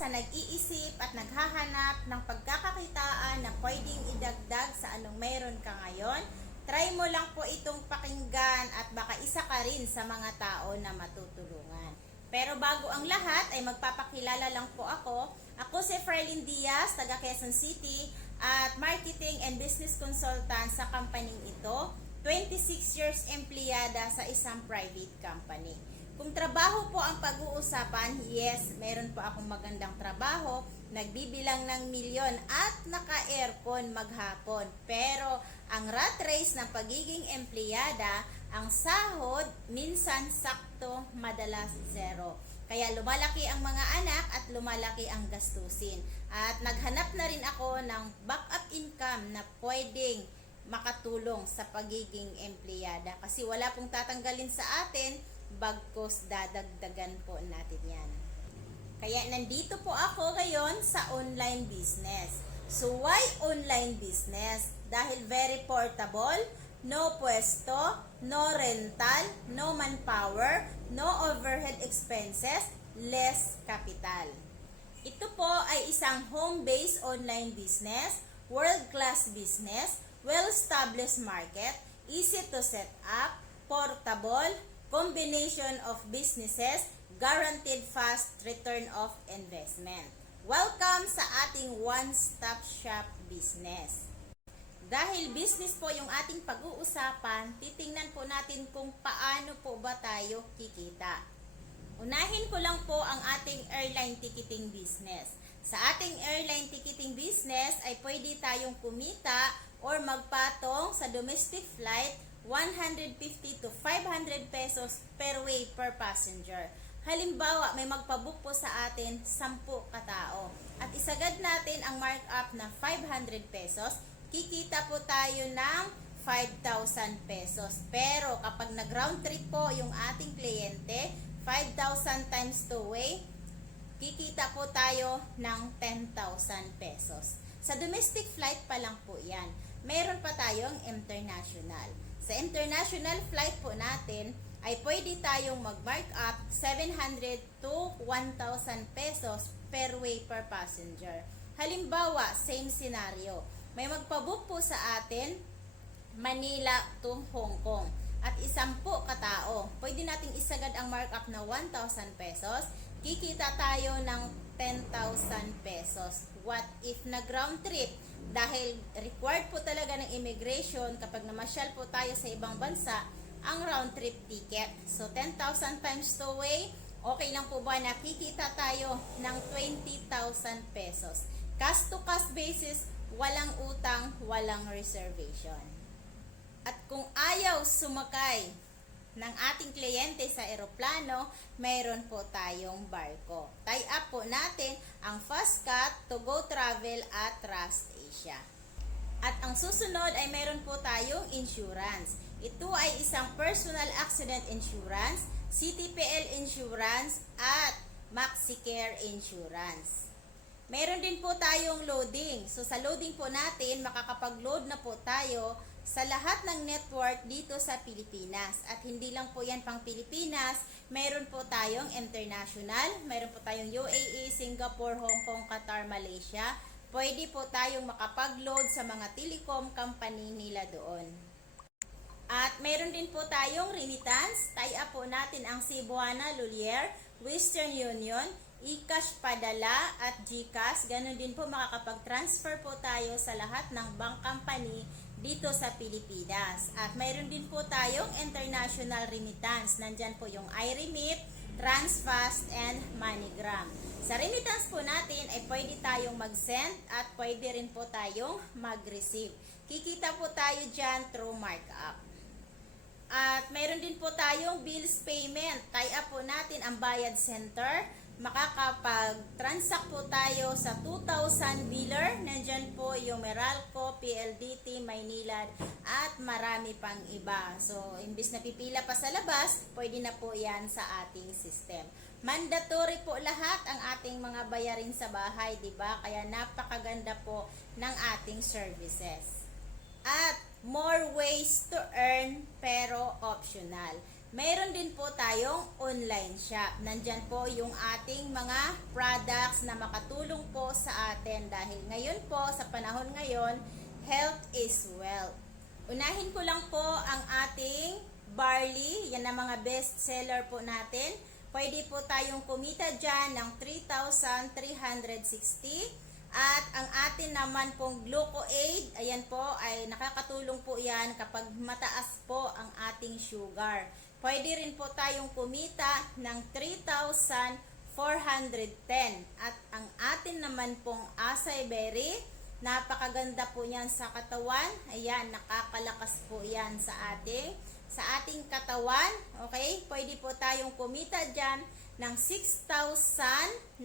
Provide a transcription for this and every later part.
Sa nag-iisip at naghahanap ng pagkakakitaan na pwedeng idagdag sa anong meron ka ngayon, try mo lang po itong pakinggan at baka isa ka rin sa mga tao na matutulungan. Pero bago ang lahat ay magpapakilala lang po ako. Ako si Frelyn Diaz, taga Quezon City at Marketing and Business Consultant sa company ito. 26 years empleyada sa isang private company. Kung trabaho po ang pag-uusapan, yes, meron po akong magandang trabaho, nagbibilang ng milyon at naka-aircon maghapon. Pero ang rat race ng pagiging empleyada, ang sahod minsan sakto, madalas zero. Kaya lumalaki ang mga anak at lumalaki ang gastusin. At naghanap na rin ako ng backup income na pwedeng makatulong sa pagiging empleyada. Kasi wala pong tatanggalin sa atin, bagkos dadagdagan po natin yan. Kaya nandito po ako ngayon sa online business. So why online business? Dahil very portable, no pwesto, no rental, no manpower, no overhead expenses, less capital. Ito po ay isang home-based online business, world-class business, well-established market, easy to set up, portable, combination of businesses, guaranteed fast return of investment. Welcome sa ating one-stop shop business. Dahil business po yung ating pag-uusapan, titingnan po natin kung paano po ba tayo kikita. Unahin ko lang po ang ating airline ticketing business. Sa ating airline ticketing business ay pwede tayong kumita or magpatong sa domestic flight 150 to 500 pesos per way per passenger. Halimbawa, may magpabook po sa atin 10 katao at isagad natin ang markup na 500 pesos, kikita po tayo ng 5,000 pesos. Pero kapag nag-round trip po yung ating kliyente, 5,000 times 2 way, kikita po tayo ng 10,000 pesos. Sa domestic flight pa lang po yan. Meron pa tayong international. Sa international flight po natin ay pwede tayong mag-mark up 700 to 1,000 pesos per way per passenger. Halimbawa, same scenario. May magpabook po sa atin Manila to Hong Kong at 10 katao. Pwede nating isagad ang markup na 1,000 pesos. Kikita tayo ng 10,000 pesos. What if nag-round trip? Dahil required po talaga ng immigration kapag namasyal po tayo sa ibang bansa, ang round trip ticket. So 10,000 times 2 way, okay lang po ba nakikita tayo ng 20,000 pesos. Cash to cash basis, walang utang, walang reservation. At kung ayaw sumakay ng ating kliyente sa eroplano, mayroon po tayong barko. Tie up po natin ang Fastcat, To Go Travel at Trust Asia. At ang susunod ay mayroon po tayong insurance. Ito ay isang personal accident insurance, CTPL insurance at MaxiCare insurance. Meron din po tayong loading. So sa loading po natin, makakapag-load na po tayo sa lahat ng network dito sa Pilipinas. At hindi lang po yan pang Pilipinas, meron po tayong international, meron po tayong UAE, Singapore, Hong Kong, Qatar, Malaysia. Pwede po tayong makapag-load sa mga telecom company nila doon. At meron din po tayong remittance, tie-up po natin ang Cebuana, Lulier, Western Union, eCash Padala at GCash. Ganon din po makakapag-transfer po tayo sa lahat ng bank company dito sa Pilipinas. At mayroon din po tayong international remittance. Nandyan po yung iRemit, Transfast, and MoneyGram. Sa remittance po natin ay pwede tayong mag-send at pwede rin po tayong mag-receive. Kikita po tayo dyan through markup. At mayroon din po tayong bills payment. Tie-up po natin ang bayad center. Makakapag-transact po tayo sa 2,000 biller. Nandyan po yung Meralco, PLDT, Maynilad at marami pang iba. So, imbis na pipila pa sa labas, pwede na po yan sa ating system. Mandatory po lahat ang ating mga bayarin sa bahay, diba? Kaya napakaganda po ng ating services. At more ways to earn pero optional. Meron din po tayong online shop. Nandyan po yung ating mga products na makatulong po sa atin dahil ngayon po, sa panahon ngayon, health is wealth. Unahin ko lang po ang ating barley. Yan ang mga best seller po natin. Pwede po tayong kumita dyan ng 3,360. At ang atin naman pong Gluco-Aid, ayan po, ay nakakatulong po yan kapag mataas po ang ating sugar. Pwede rin po tayong kumita ng 3,410. At ang atin naman pong Acai Berry, napakaganda po yan sa katawan. Ayan, nakakalakas po yan sa ating katawan. Okay, pwede po tayong kumita dyan ng 6,900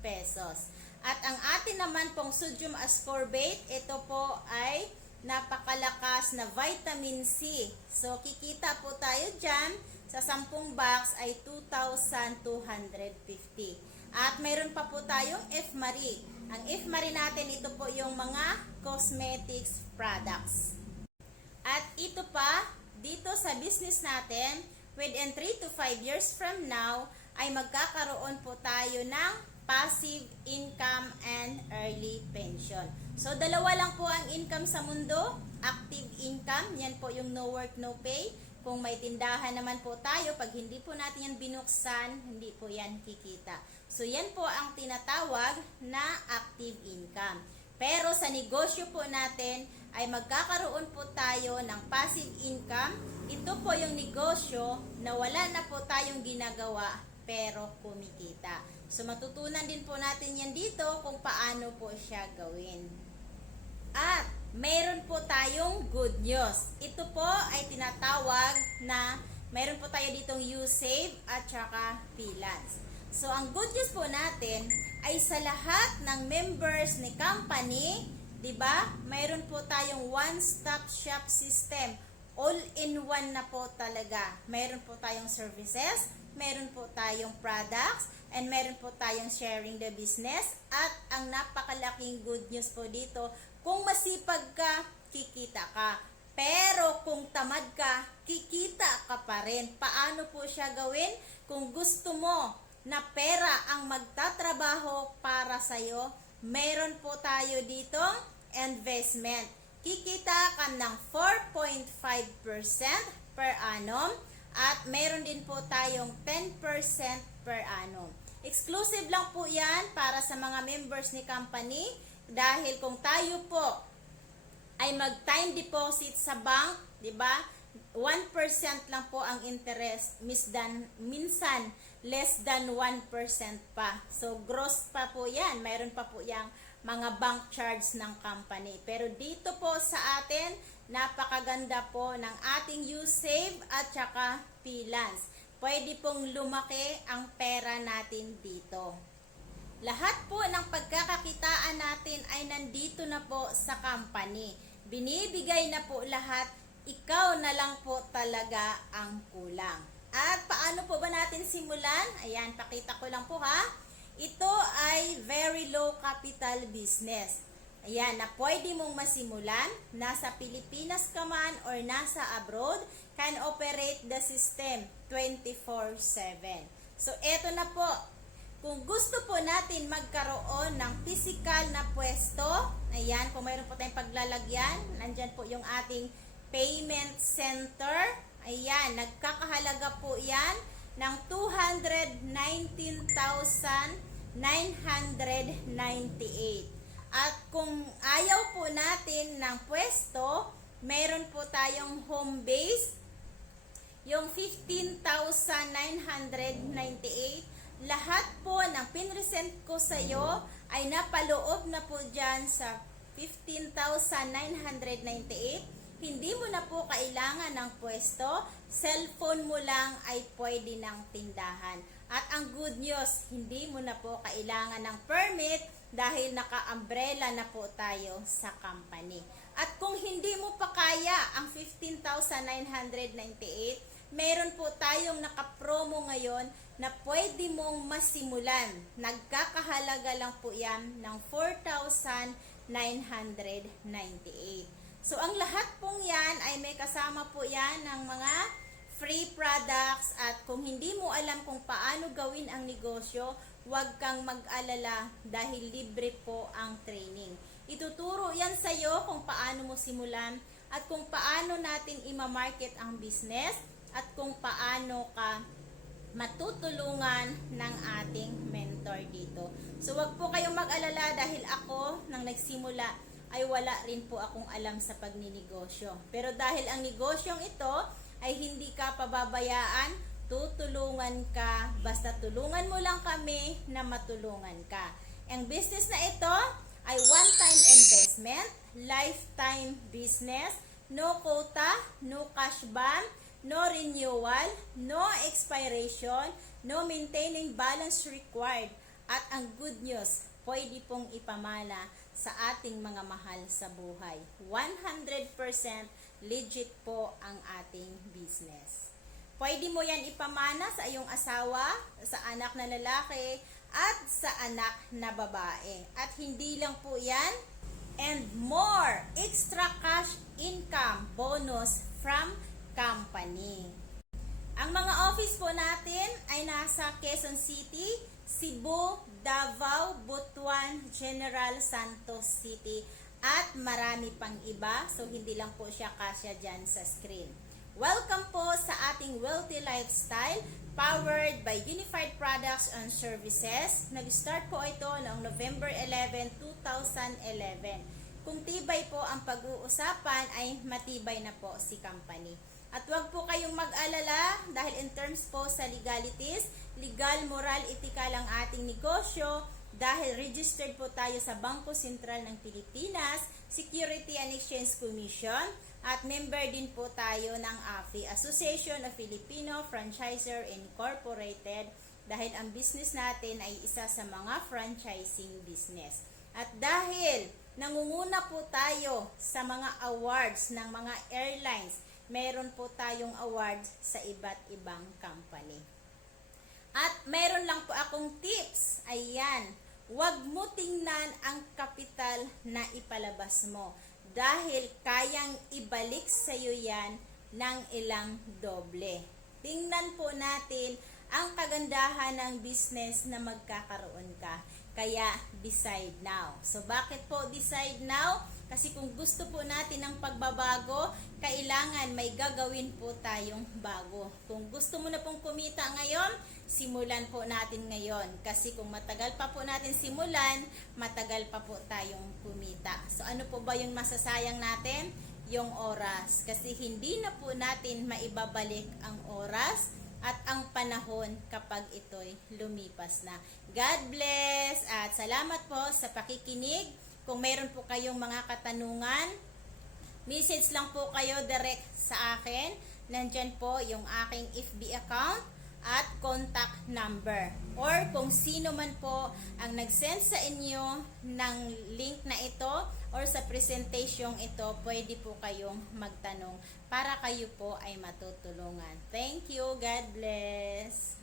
pesos. At ang atin naman pong sodium ascorbate, ito po ay napakalakas na vitamin C. So, kikita po tayo dyan sa 10 box ay 2,250. At mayroon pa po tayong F-Marie. Ang F-Marie natin, ito po yung mga cosmetics products. At ito pa, dito sa business natin, within 3 to 5 years from now, ay magkakaroon po tayo ng passive income and early pension. So, dalawa lang po ang income sa mundo. Active income, yan po yung no work, no pay. Kung may tindahan naman po tayo, pag hindi po natin yan binuksan, hindi po yan kikita. So, yan po ang tinatawag na active income. Pero sa negosyo po natin, ay magkakaroon po tayo ng passive income. Ito po yung negosyo na wala na po tayong ginagawa, pero kumikita. So, matutunan din po natin yan dito kung paano po siya gawin. At, mayroon po tayong good news. Ito po ay tinatawag na mayroon po tayo ditong U-Save at saka P-Lance. So, ang good news po natin ay sa lahat ng members ni company, di ba? Mayroon po tayong one-stop shop system. All-in-one na po talaga. Mayroon po tayong services, meron po tayong products, and meron po tayong sharing the business. At ang napakalaking good news po dito, kung masipag ka, kikita ka. Pero kung tamad ka, kikita ka pa rin. Paano po siya gawin? Kung gusto mo na pera ang magtatrabaho para sa'yo, meron po tayo ditong investment. Kikita ka ng 4.5% per annum. At meron din po tayong 10% per annum. Exclusive lang po yan para sa mga members ni company. Dahil kung tayo po ay mag-time deposit sa bank, di ba? 1% lang po ang interest. Minsan, less than 1% pa. So, gross pa po yan. Mayroon pa po yung mga bank charge ng company. Pero dito po sa atin, napakaganda po ng ating U-Save at saka P-Lance. Pwede pong lumaki ang pera natin dito. Lahat po ng pagkakakitaan natin ay nandito na po sa company. Binibigay na po lahat, ikaw na lang po talaga ang kulang. At paano po ba natin simulan? Ayan, pakita ko lang po ha. Ito ay very low capital business. Ayan, na pwede mong masimulan, nasa Pilipinas ka man or nasa abroad, can operate the system 24/7. So, eto na po. Kung gusto po natin magkaroon ng physical na pwesto, ayan, kung mayroon po tayong paglalagyan, nandyan po yung ating payment center. Ayan, nagkakahalaga po yan ng 219,998. At kung ayaw po natin ng pwesto, meron po tayong home base, yung 15,998. Lahat po ng pinresent ko sa iyo ay napaloob na po dyan sa 15,998. Hindi mo na po kailangan ng pwesto, cellphone mo lang ay pwede ng tindahan. At ang good news, hindi mo na po kailangan ng permit dahil naka-umbrella na po tayo sa company. At kung hindi mo pa kaya ang 15,998, meron po tayong naka-promo ngayon na pwede mong masimulan. Nagkakahalaga lang po yan ng 4,998. So, ang lahat pong yan ay may kasama po yan ng mga free products, at kung hindi mo alam kung paano gawin ang negosyo, huwag kang mag-alala dahil libre po ang training. Ituturo yan sa'yo kung paano mo simulan at kung paano natin ima-market ang business at kung paano ka matutulungan ng ating mentor dito. So wag po kayong mag-alala dahil ako nang nagsimula ay wala rin po akong alam sa pagninegosyo. Pero dahil ang negosyong ito ay hindi ka pababayaan, tutulungan ka, basta tulungan mo lang kami na matulungan ka. Ang business na ito ay one-time investment, lifetime business, no quota, no cash ban, no renewal, no expiration, no maintaining balance required. At ang good news, pwede pong ipamana sa ating mga mahal sa buhay. 100% legit po ang ating business. Pwede mo yan ipamana sa iyong asawa, sa anak na lalaki, at sa anak na babae. At hindi lang po yan, and more extra cash income bonus from company. Ang mga office po natin ay nasa Quezon City, Cebu, Davao, Butuan, General Santos City, at marami pang iba. So hindi lang po siya kasya dyan sa screen. Welcome po sa ating Wealthy Lifestyle powered by Unified Products and Services. Nag-start po ito noong November 11, 2011. Kung tibay po ang pag-uusapan ay matibay na po si company. At wag po kayong mag-alala dahil in terms po sa legalities, legal, moral, ethical ang ating negosyo dahil registered po tayo sa Bangko Sentral ng Pilipinas, Security and Exchange Commission, at member din po tayo ng AFI, Association of Filipino Franchisor Incorporated, dahil ang business natin ay isa sa mga franchising business. At dahil nangunguna po tayo sa mga awards ng mga airlines, meron po tayong awards sa iba't ibang company. At meron lang po akong tips. Ayan, huwag mo tingnan ang kapital na ipalabas mo dahil kayang ibalik sa iyo yan ng ilang doble. Tingnan po natin ang kagandahan ng business na magkakaroon ka. Kaya decide now. So bakit po decide now? Kasi kung gusto po natin ng pagbabago, kailangan may gagawin po tayong bago. Kung gusto mo na pong kumita ngayon, simulan po natin ngayon. Kasi kung matagal pa po natin simulan, matagal pa po tayong kumita. So ano po ba yung masasayang natin? Yung oras. Kasi hindi na po natin maibabalik ang oras at ang panahon kapag ito'y lumipas na. God bless at salamat po sa pakikinig. Kung mayroon po kayong mga katanungan, message lang po kayo direct sa akin. Nandyan po yung aking FB account at contact number. Or kung sino man po ang nag-send sa inyo ng link na ito or sa presentation ito, pwede po kayong magtanong para kayo po ay matutulungan. Thank you. God bless.